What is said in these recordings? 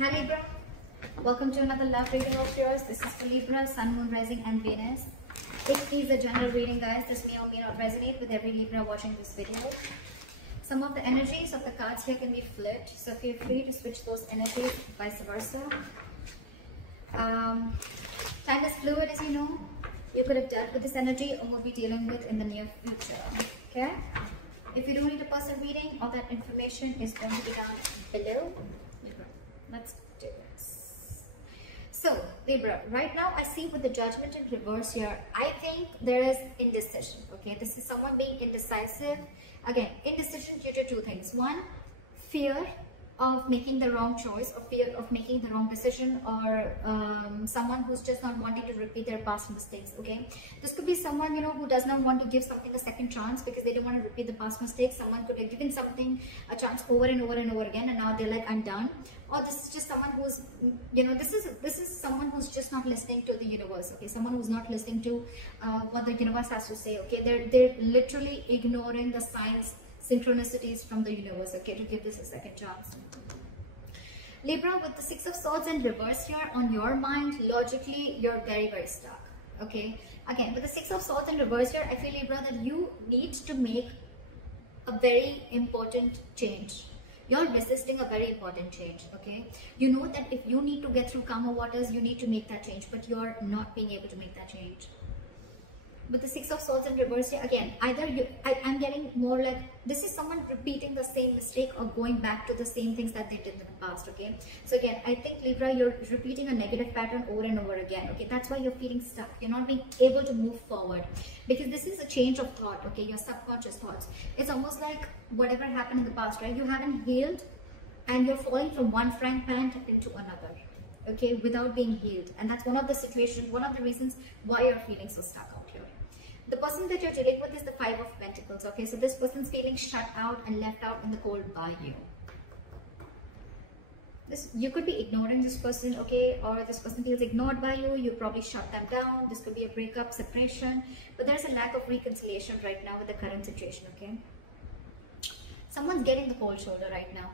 Hi Libra, welcome to another love reading of yours. This is for Libra, Sun, Moon, Rising and Venus. It is a general reading, guys. This may or may not resonate with every Libra watching this video. Some of the energies of the cards here can be flipped, so feel free to switch those energies, vice versa. Time is fluid, as you know. You could have dealt with this energy or will be dealing with in the near future, okay? If you do need a personal reading, all that information is going to be down below. Let's do this. So, Libra, right now I see with the Judgment in reverse here, I think there is indecision, okay? This is someone being indecisive. Again, indecision due to two things. One, fear of making the wrong choice, or fear of making the wrong decision, or someone who's just not wanting to repeat their past mistakes, okay? This could be someone, you know, who does not want to give something a second chance because they don't want to repeat the past mistakes. Someone could have given something a chance over and over and over again, and now they're like, I'm done. Or this is just someone who's, you know, this is someone who's just not listening to the universe, okay? Someone who's not listening to what the universe has to say, okay? They're literally ignoring the signs, synchronicities from the universe, okay, to give this a second chance. Libra, with the Six of Swords in reverse here, on your mind, logically, you're very, very stuck, okay? Again, with the Six of Swords in reverse here, I feel, Libra, that you need to make a very important change. You're resisting a very important change, okay? You know that if you need to get through calmer waters, you need to make that change, but you're not being able to make that change. With the Six of Swords in reverse here, again, either I'm getting more like this is someone repeating the same mistake or going back to the same things that they did in the past, okay? So again, I think, Libra, you're repeating a negative pattern over and over again, okay? That's why you're feeling stuck. You're not being able to move forward because this is a change of thought, okay? Your subconscious thoughts. It's almost like whatever happened in the past, right? You haven't healed and you're falling from one frying pan into another, okay, without being healed. And that's one of the situations, one of the reasons why you're feeling so stuck out here. The person that you're dealing with is the Five of Pentacles, okay? So this person's feeling shut out and left out in the cold by you. You could be ignoring this person, okay? Or this person feels ignored by you. You probably shut them down. This could be a breakup, separation. But there's a lack of reconciliation right now with the current situation, okay? Someone's getting the cold shoulder right now.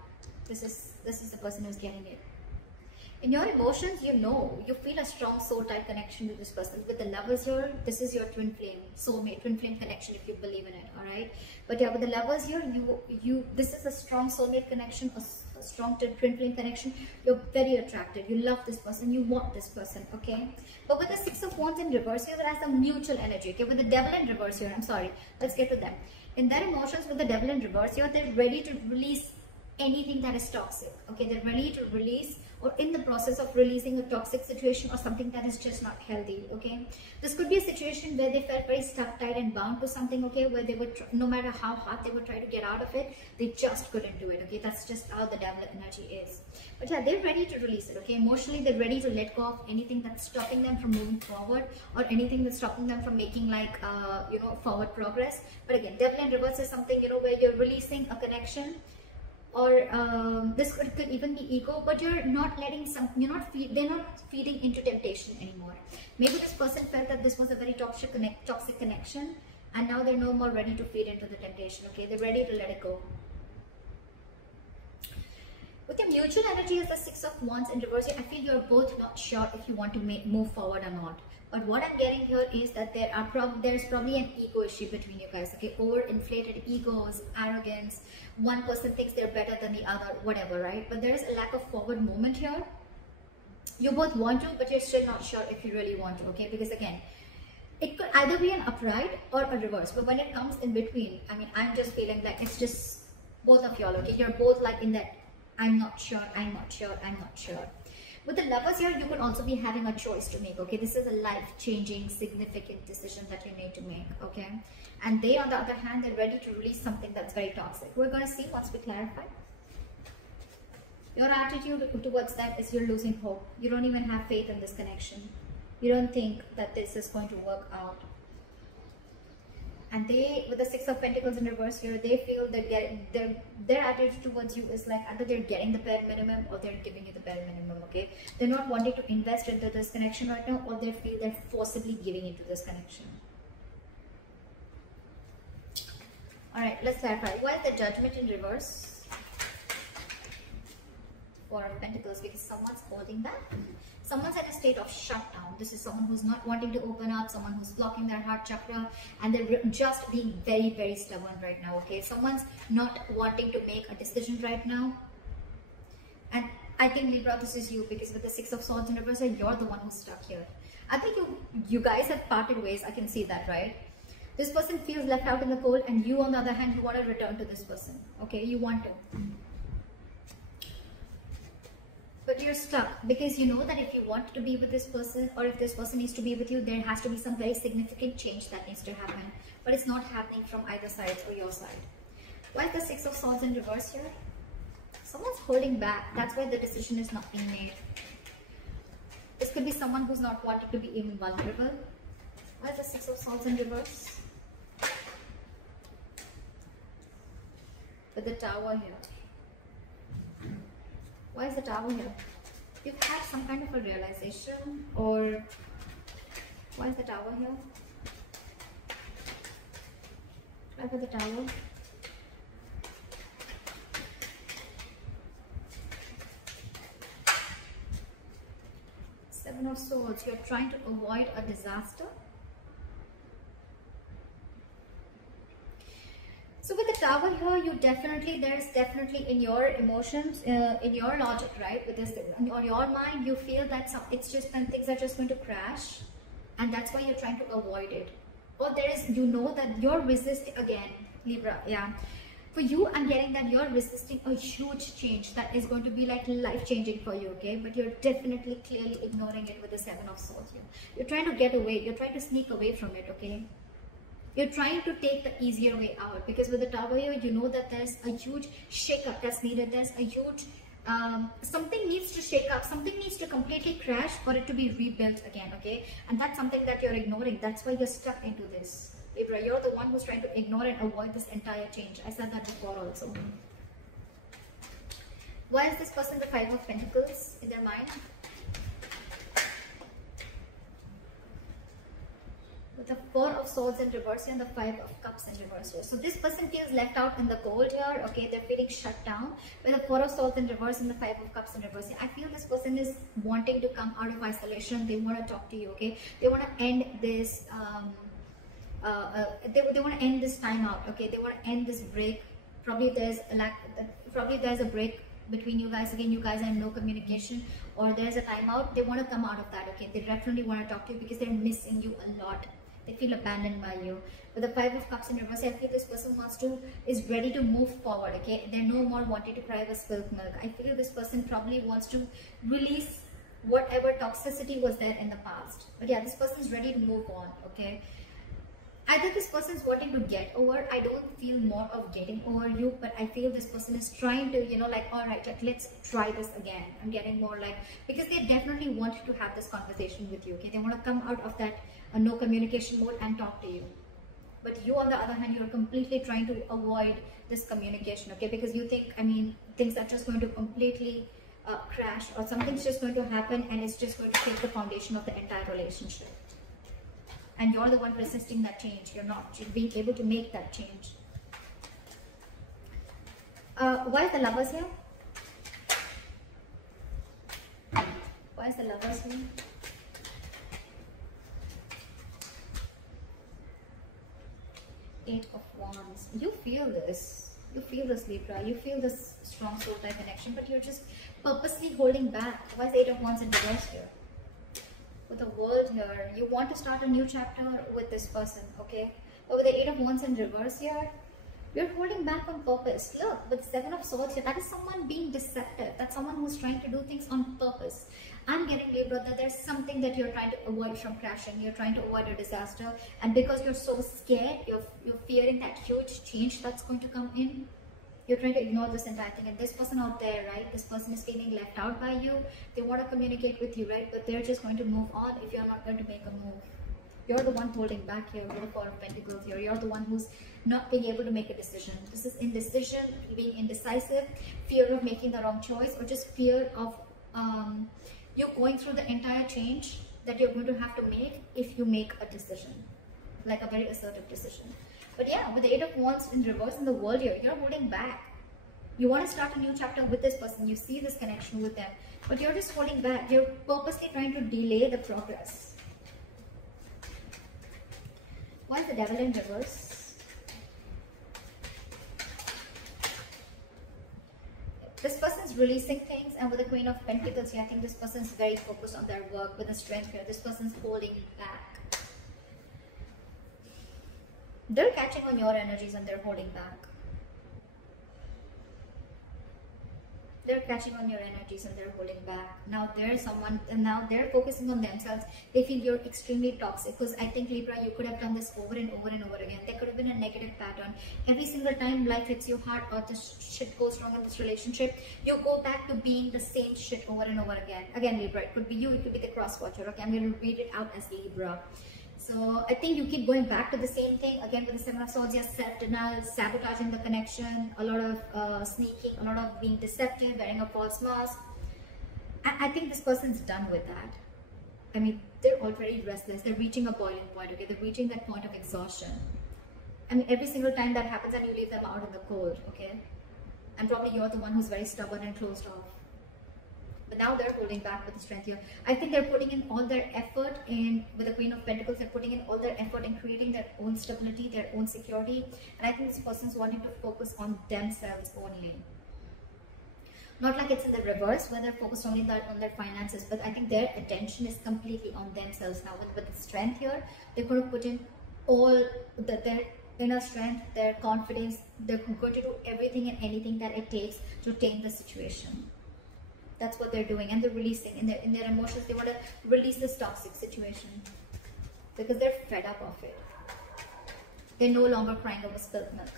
This is the person who's getting it. In your emotions, you know, you feel a strong soul-type connection to this person. With the Lovers here, this is your twin flame, soulmate, twin flame connection if you believe in it, all right? But yeah, with the Lovers here, this is a strong soulmate connection, a strong twin flame connection. You're very attracted. You love this person. You want this person, okay? But with the Six of Wands in reverse here, there has a mutual energy, okay? With the Devil in reverse here, I'm sorry, let's get to them. In their emotions, with the Devil in reverse here, they're ready to release anything that is toxic, okay? They're ready to release or in the process of releasing a toxic situation or something that is just not healthy, okay? This could be a situation where they felt very stuck, tied and bound to something, okay? Where they would, no matter how hard they would try to get out of it, they just couldn't do it, okay? That's just how the Devil energy is. But yeah, they're ready to release it, okay? Emotionally, they're ready to let go of anything that's stopping them from moving forward or anything that's stopping them from making like, you know, forward progress. But again, Devil in reverse is something, you know, where you're releasing a connection, or this could even be ego, but you're not letting they're not feeding into temptation anymore. Maybe this person felt that this was a very toxic connection, and now they're no more ready to feed into the temptation, okay? They're ready to let it go. With your mutual energy as the Six of Wands in reverse, I feel you're both not sure if you want to move forward or not. But what I'm getting here is that there's probably an ego issue between you guys, okay? Overinflated egos, arrogance. One person thinks they're better than the other, whatever, right? But there is a lack of forward movement here. You both want to, but you're still not sure if you really want to, okay? Because again, it could either be an upright or a reverse. But when it comes in between, I mean, I'm just feeling like it's just both of y'all, okay? You're both like in that, I'm not sure, I'm not sure, I'm not sure. With the Lovers here, you could also be having a choice to make, okay? This is a life-changing, significant decision that you need to make, okay? And they, on the other hand, they're ready to release something that's very toxic. We're going to see once we clarify. Your attitude towards that is you're losing hope. You don't even have faith in this connection. You don't think that this is going to work out. And they, with the Six of Pentacles in reverse here, they feel that their attitude towards you is like either they're getting the bare minimum or they're giving you the bare minimum, okay? They're not wanting to invest into this connection right now, or they feel they're forcibly giving into this connection. Alright, let's clarify. Why is the Judgment in reverse? Four of Pentacles, because someone's holding back. Someone's at a state of shutdown. This is someone who's not wanting to open up, someone who's blocking their heart chakra, and they're just being very, very stubborn right now, okay? Someone's not wanting to make a decision right now. And I think, Libra, this is you, because with the Six of Swords in reverse, you're the one who's stuck here. I think you guys have parted ways. I can see that, right? This person feels left out in the cold, and you, on the other hand, you want to return to this person, okay? You want to. But you're stuck, because you know that if you want to be with this person, or if this person needs to be with you, there has to be some very significant change that needs to happen. But it's not happening from either side or your side. Why is the Six of Swords in reverse here? Someone's holding back. That's why the decision is not being made. This could be someone who's not wanting to be even vulnerable. Why is the Six of Swords in reverse? With the Tower here. Why is the Tower here? You've had some kind of a realization, or why is the Tower here? Why is the Tower? Seven of Swords. You're trying to avoid a disaster. So with the Tower here, there's definitely in your emotions, in your logic, right? With this, on your mind, you feel that things are just going to crash, and that's why you're trying to avoid it. Or you know that you're resisting again, Libra. Yeah. For you, I'm getting that you're resisting a huge change that is going to be like life-changing for you, okay? But you're definitely clearly ignoring it with the Seven of Swords here. You're trying to get away. You're trying to sneak away from it, okay? You're trying to take the easier way out, because with the Tower here, you know that there's a huge shake-up that's needed. There's a huge, something needs to shake up. Something needs to completely crash for it to be rebuilt again, okay? And that's something that you're ignoring. That's why you're stuck into this. Libra, you're the one who's trying to ignore and avoid this entire change. I said that before also. Why is this person the Five of Pentacles in their mind? With the Four of Swords in reverse and the Five of Cups in reverse here. So this person feels left out in the cold here, okay? They're feeling shut down. With the Four of Swords in reverse and the Five of Cups in reverse here. I feel this person is wanting to come out of isolation. They want to talk to you, okay? They want to end this... they want to end this time out, okay? They want to end this break. Probably there's a break between you guys. Again, you guys are in no communication, or there's a timeout. They want to come out of that, okay? They definitely want to talk to you because they're missing you a lot. They feel abandoned by you. With the Five of Cups in reverse, I feel this person is ready to move forward, okay? They're no more wanting to cry with spilled milk. I feel this person probably wants to release whatever toxicity was there in the past. But yeah, this person is ready to move on, okay? Either this person is wanting to get over. I don't feel more of getting over you, but I feel this person is trying to, all right, let's try this again. I'm getting more because they definitely want to have this conversation with you, okay? They want to come out of that no communication mode and talk to you. But you, on the other hand, you're completely trying to avoid this communication, okay? Because you think, things are just going to completely crash, or something's just going to happen and it's just going to take the foundation of the entire relationship. And you're the one resisting that change. You're being able to make that change. Why is the Lovers here? Why is the Lovers here? Eight of Wands. You feel this. You feel this, Libra. You feel this strong soul type connection, but you're just purposely holding back. Why is the Eight of Wands in reverse here? With the World here, you want to start a new chapter with this person, okay? But with the Eight of Wands in reverse here, you're holding back on purpose. Look, with Seven of Swords here, that is someone being deceptive. That's someone who's trying to do things on purpose. I'm getting, Libra, that there's something that you're trying to avoid from crashing. You're trying to avoid a disaster. And because you're so scared, you're fearing that huge change that's going to come in. You're trying to ignore this entire thing. And this person out there, right? This person is feeling left out by you. They want to communicate with you, right? But they're just going to move on if you're not going to make a move. You're the one holding back here with the Four of Pentacles here. You're the one who's not being able to make a decision. This is indecision, being indecisive, fear of making the wrong choice, or just fear of you going through the entire change that you're going to have to make if you make a decision, like a very assertive decision. But yeah, with the Eight of Wands in reverse in the World here, you're holding back. You want to start a new chapter with this person. You see this connection with them, but you're just holding back. You're purposely trying to delay the progress. Why is the Devil in reverse? This person is releasing things, and with the Queen of Pentacles here, I think this person is very focused on their work. With the Strength here, this person is holding back. They're catching on your energies and they're holding back. They're catching on your energies and they're holding back. Now there's someone, and now they're focusing on themselves. They feel you're extremely toxic, because I think, Libra, you could have done this over and over and over again. There could have been a negative pattern. Every single time life hits you hard or this shit goes wrong in this relationship, you go back to being the same shit over and over again. Again, Libra, it could be you, it could be the cross watcher. Okay, I'm going to read it out as Libra. So I think you keep going back to the same thing again with the Seven of Swords. Yes, self-denial, sabotaging the connection, a lot of sneaking, a lot of being deceptive, wearing a false mask. I think this person's done with that. I mean, they're already restless. They're reaching a boiling point. Okay, they're reaching that point of exhaustion. I mean, every single time that happens, and you leave them out in the cold. Okay, and probably you're the one who's very stubborn and closed off. But now they're holding back with the Strength here. I think they're putting in all their effort in, with the Queen of Pentacles, they're putting in all their effort in creating their own stability, their own security. And I think this person's wanting to focus on themselves only. Not like it's in the reverse, where they're focused only on their finances, but I think their attention is completely on themselves now. With the Strength here, they're going to put in all their inner strength, their confidence. They're going to do everything and anything that it takes to tame the situation. That's what they're doing, and they're releasing in their emotions. They want to release this toxic situation because they're fed up of it. They're no longer crying over spilt milk.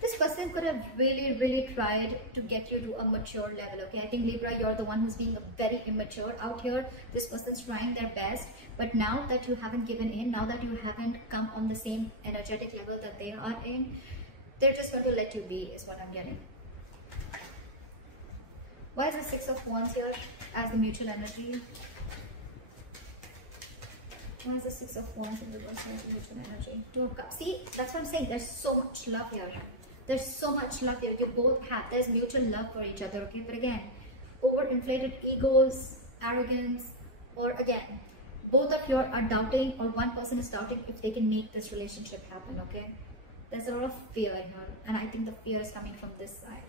This person could have really tried to get you to a mature level. Okay, I think, Libra, you're the one who's being very immature out here. This person's trying their best, but now that you haven't given in, now that you haven't come on the same energetic level that they are in, they're just going to let you be, is what I'm getting. Why is the Six of Wands here as the mutual energy? Why is the Six of Wands in reverse as the mutual energy? Two of Cups. See, that's what I'm saying. There's so much love here. There's so much love here. You both have, there's mutual love for each other, okay? But again, overinflated egos, arrogance, or again, both of you are doubting, or one person is doubting if they can make this relationship happen, okay? There's a lot of fear here, and I think the fear is coming from this side,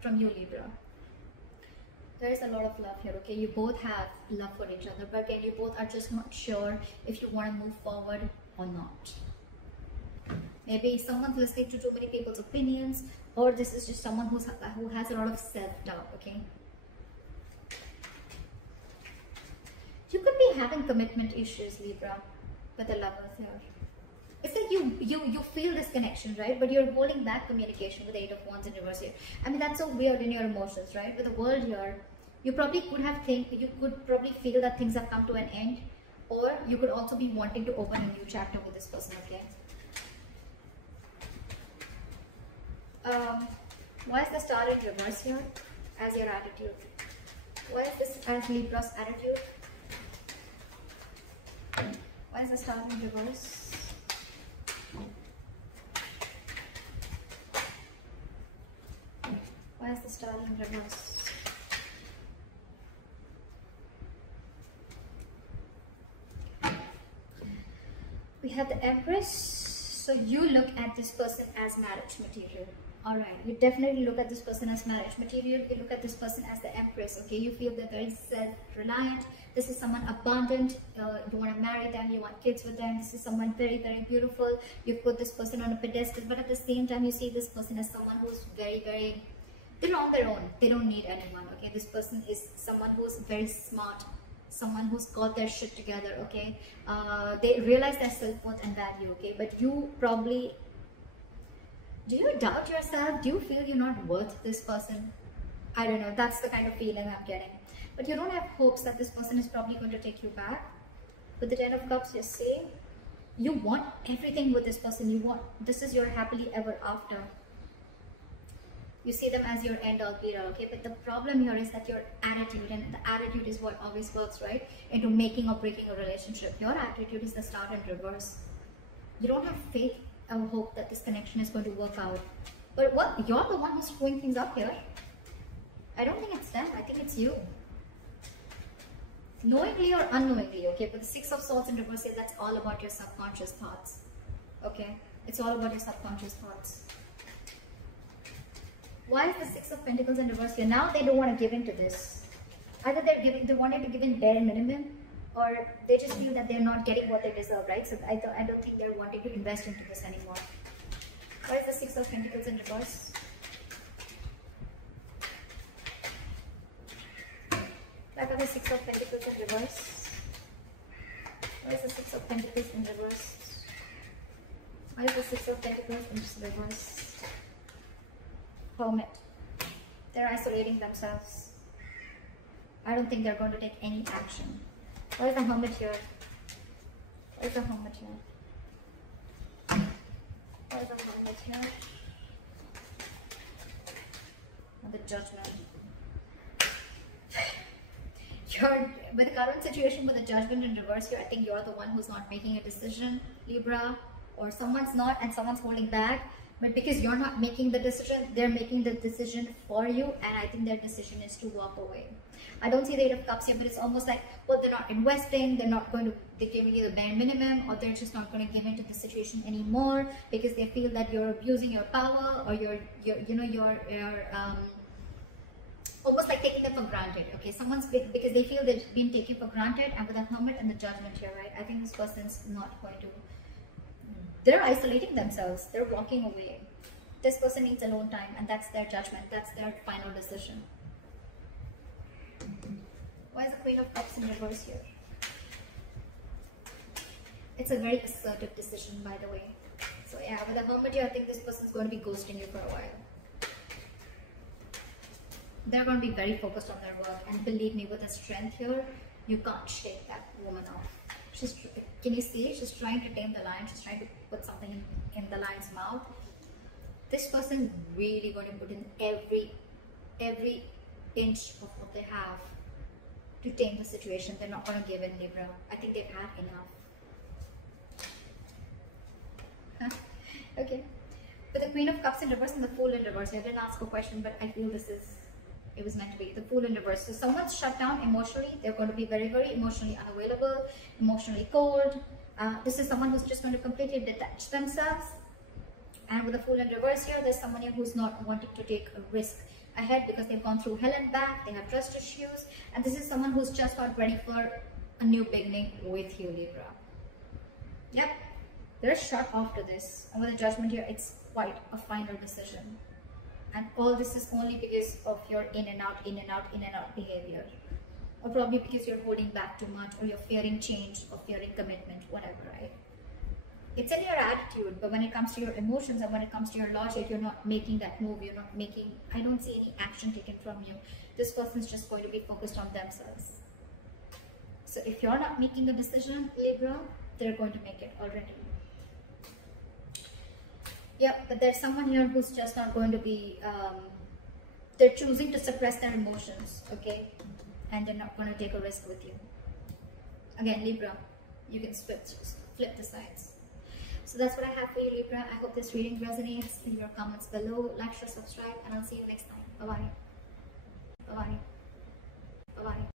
from you, Libra. There is a lot of love here, okay? You both have love for each other, but again, you both are just not sure if you want to move forward or not. Maybe someone's listening to too many people's opinions, or this is just someone who has a lot of self-doubt, okay? You could be having commitment issues, Libra, with the Lovers here. It's like you feel this connection, right? But you're holding back communication with the Eight of Wands in reverse here. I mean, that's so weird in your emotions, right? With the World here, you probably could probably feel that things have come to an end, or you could also be wanting to open a new chapter with this person, okay? Why is the Star in reverse here as your attitude? Why is this as Libra's attitude? Why is the Star in reverse? Why is the Star in reverse? We have the Empress. So you look at this person as marriage material. Alright, you definitely look at this person as marriage material. You look at this person as the Empress, okay? You feel they're very self-reliant. This is someone abundant. You want to marry them, you want kids with them. This is someone very beautiful. You put this person on a pedestal, but at the same time, you see this person as someone who's very, they're on their own. They don't need anyone, okay? This person is someone who's very smart, someone who's got their shit together, okay? They realize their self-worth and value, okay? But you probably, do you doubt yourself? Do you feel you're not worth this person? I don't know. That's the kind of feeling I'm getting. But you don't have hopes that this person is probably going to take you back. With the Ten of Cups, you see, you want everything with this person. You want, this is your happily ever after. You see them as your end all be all, okay? But the problem here is that your attitude, and the attitude is what always works, right? Into making or breaking a relationship. Your attitude is the Star in reverse. You don't have faith or hope that this connection is going to work out. But what, you're the one who's screwing things up here. I don't think it's them. I think it's you. Knowingly or unknowingly, okay? But the Six of Swords in reverse here, that's all about your subconscious thoughts. Okay? It's all about your subconscious thoughts. Why is the Six of Pentacles in reverse here? Now they don't want to give in to this. Either they wanted to give in bare minimum, or they just feel that they're not getting what they deserve, right? So I don't think they're wanting to invest into this anymore. Why is the Six of Pentacles in reverse? Why are the Six of Pentacles in reverse? Why is the Six of Pentacles in reverse? Why is the Six of Pentacles in reverse? Hermit. They're isolating themselves. I don't think they're going to take any action. Why is the Hermit here? Why is the Hermit here? Why is the Hermit here? And the Judgment. With the current situation, with the Judgment in reverse here, I think you're the one who's not making a decision, Libra, or someone's not and someone's holding back. But because you're not making the decision, they're making the decision for you, and I think their decision is to walk away. I don't see the Eight of Cups here, but it's almost like, well, they're not investing, they're giving you the bare minimum, or they're just not going to give into the situation anymore because they feel that you're abusing your power, or you're almost like taking them for granted. Okay, because they feel they've been taken for granted, and with the Hermit and the Judgment here, right? I think this person's not going to. They're isolating themselves. They're walking away. This person needs alone time, and that's their judgment. That's their final decision. Why is the Queen of Cups in reverse here? It's a very assertive decision, by the way. So yeah, with the Hermit here, I think this person's going to be ghosting you for a while. They're going to be very focused on their work, and believe me, with the strength here, you can't shake that woman off. Can you see? She's trying to tame the lion. She's trying to put something in the lion's mouth. This person is really going to put in every inch of what they have to tame the situation. They're not going to give in, Libra. I think they've had enough. Okay. With the Queen of Cups in reverse and the Fool in reverse, I didn't ask a question, but I feel it was meant to be. The Fool in reverse. So someone's shut down emotionally. They're going to be very, very emotionally unavailable, emotionally cold. This is someone who's just going to completely detach themselves. And with the Fool in reverse here, there's someone here who's not wanting to take a risk ahead because they've gone through hell and back. They have trust issues. And this is someone who's just not ready for a new beginning with you, Libra. Yep. They're shut after this. And with the Judgment here, it's quite a final decision. And all this is only because of your in and out behavior. Or probably because you're holding back too much, or you're fearing change, or fearing commitment, whatever, right? It's in your attitude, but when it comes to your emotions and when it comes to your logic, you're not making that move. You're not making, I don't see any action taken from you. This person's just going to be focused on themselves. So if you're not making a decision, Libra, they're going to make it already. Yeah, but there's someone here who's just not going to be, they're choosing to suppress their emotions, okay? And they're not going to take a risk with you. Again, Libra, you can flip the sides. So that's what I have for you, Libra. I hope this reading resonates. Leave your comments below, like, share, subscribe, and I'll see you next time. Bye-bye. Bye-bye. Bye-bye.